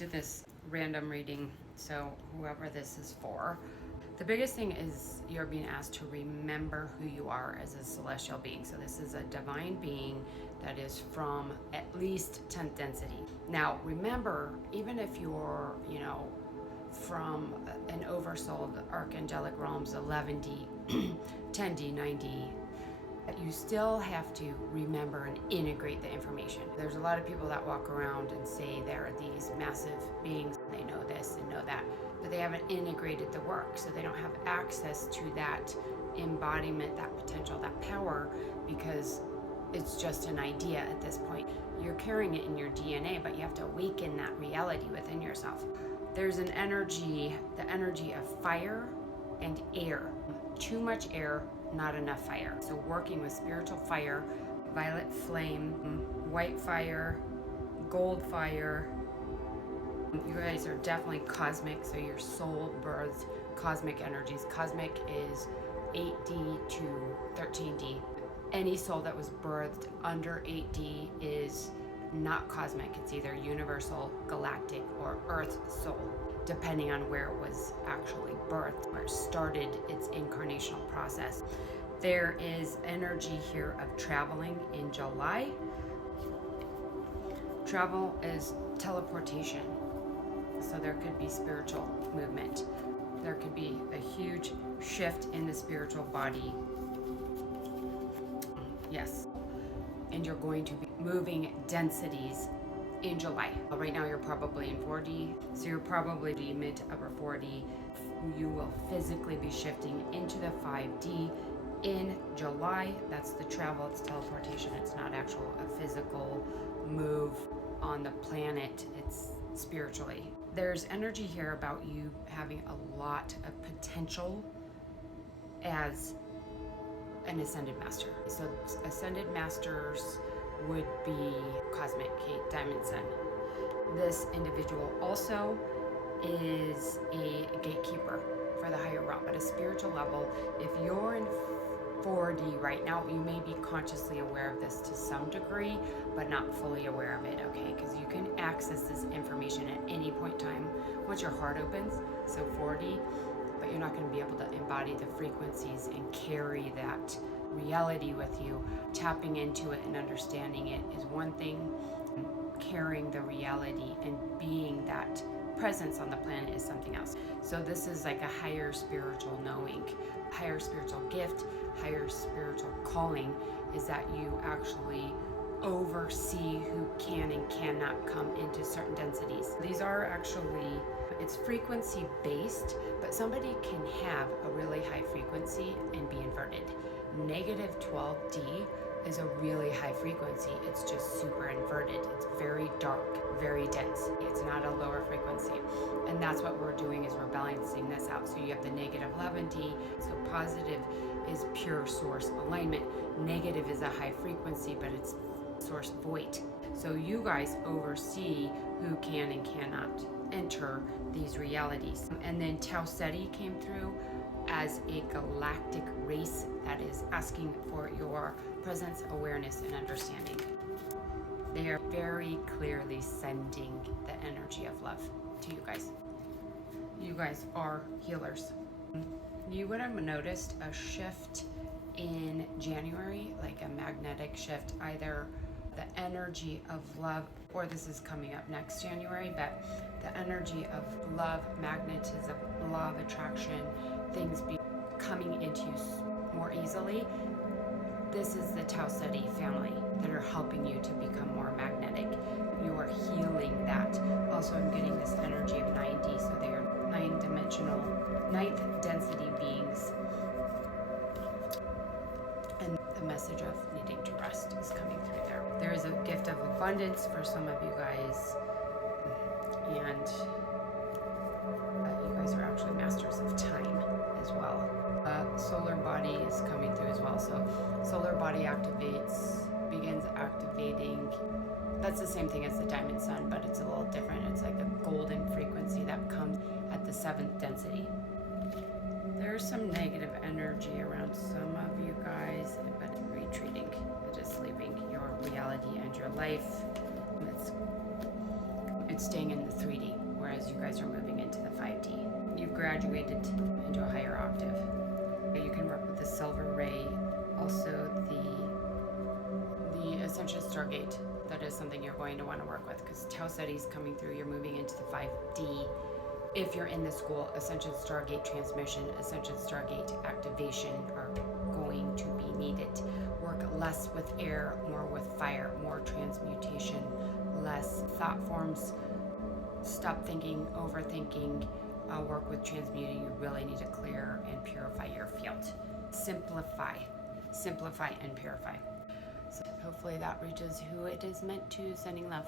did this random reading, so whoever this is for. The biggest thing is you're being asked to remember who you are as a celestial being. So this is a divine being that is from at least 10th density. Now, remember, even if you're, from an oversoul, the archangelic realms, 11D, 10D, 9D, you still have to remember and integrate the information. There's a lot of people that walk around and say they're these massive beings, they know this and know that, but they haven't integrated the work, so they don't have access to that embodiment, that potential, that power, because it's just an idea at this point. You're carrying it in your DNA, but you have to awaken that reality within yourself. There's an energy, the energy of fire and air. Too much air, not enough fire. So working with spiritual fire, violet flame, white fire, gold fire. You guys are definitely cosmic, so your soul birthed cosmic energies. Cosmic is 8D to 13D. Any soul that was birthed under 8D is not cosmic. It's either universal, galactic, or earth soul, depending on where it was actually birthed, where it started its incarnational process. There is energy here of traveling in July. Travel is teleportation. So there could be spiritual movement. There could be a huge shift in the spiritual body. Yes. And you're going to be moving densities in July. Right now you're probably in 4D, so you're probably mid to upper 4D. You will physically be shifting into the 5D in July. That's the travel, it's teleportation. It's not actual a physical move on the planet, it's spiritually. There's energy here about you having a lot of potential as an ascended master. So ascended masters would be cosmic Kate Diamond Sun. This individual also is a gatekeeper for the higher realm. At a spiritual level, if you're in 4D right now, you may be consciously aware of this to some degree, but not fully aware of it, okay? Because you can access this information at any point in time once your heart opens, so 4D, but you're not going to be able to embody the frequencies and carry that reality with you. Tapping into it and understanding it is one thing. Carrying the reality and being that presence on the planet is something else. So this is like a higher spiritual knowing, higher spiritual gift, higher spiritual calling, is that you actually oversee who can and cannot come into certain densities. These are actually, it's frequency based, but somebody can have a really high frequency and be inverted. Negative 12D is a really high frequency. It's just super inverted. It's very dark, very dense. It's not a lower frequency. And that's what we're doing, is we're balancing this out. So you have the negative 11D. So positive is pure source alignment. Negative is a high frequency, but it's source void. So you guys oversee who can and cannot enter these realities. And then Tau Ceti came through as a galactic race that is asking for your presence, awareness, and understanding. They are very clearly sending the energy of love to you guys. You guys are healers. You would have noticed a shift in January, like a magnetic shift, either the energy of love, or this is coming up next January, but the energy of love, magnetism, law of attraction, things be coming into you more easily. This is the Tau Ceti family that are helping you to become more magnetic. You are healing that. Also, I'm getting this energy of 9D, so they are 9-dimensional, 9th density beings. And the message of needing to rest is coming through there. There is a gift of abundance for some of you guys, and you guys are actually masters of time as well. Solar body is coming through as well. So solar body begins activating. That's the same thing as the diamond sun, but it's a little different. It's like a golden frequency that comes at the 7th density. There's some negative energy around some of you guys, but retreating, just leaving your reality and your life. It's staying in the 3D. guys are moving into the 5D. You've graduated into a higher octave. You can work with the silver ray, also the Ascension Stargate. That is something you're going to want to work with, because Tau studies coming through, you're moving into the 5D. If you're in the school, Ascension Stargate transmission, Ascension Stargate activation are going to be needed. Work less with air, more with fire, more transmutation, less thought forms. Stop thinking, overthinking. Work with transmuting. You really need to clear and purify your field. Simplify and purify. So hopefully that reaches who it is meant to. Sending love.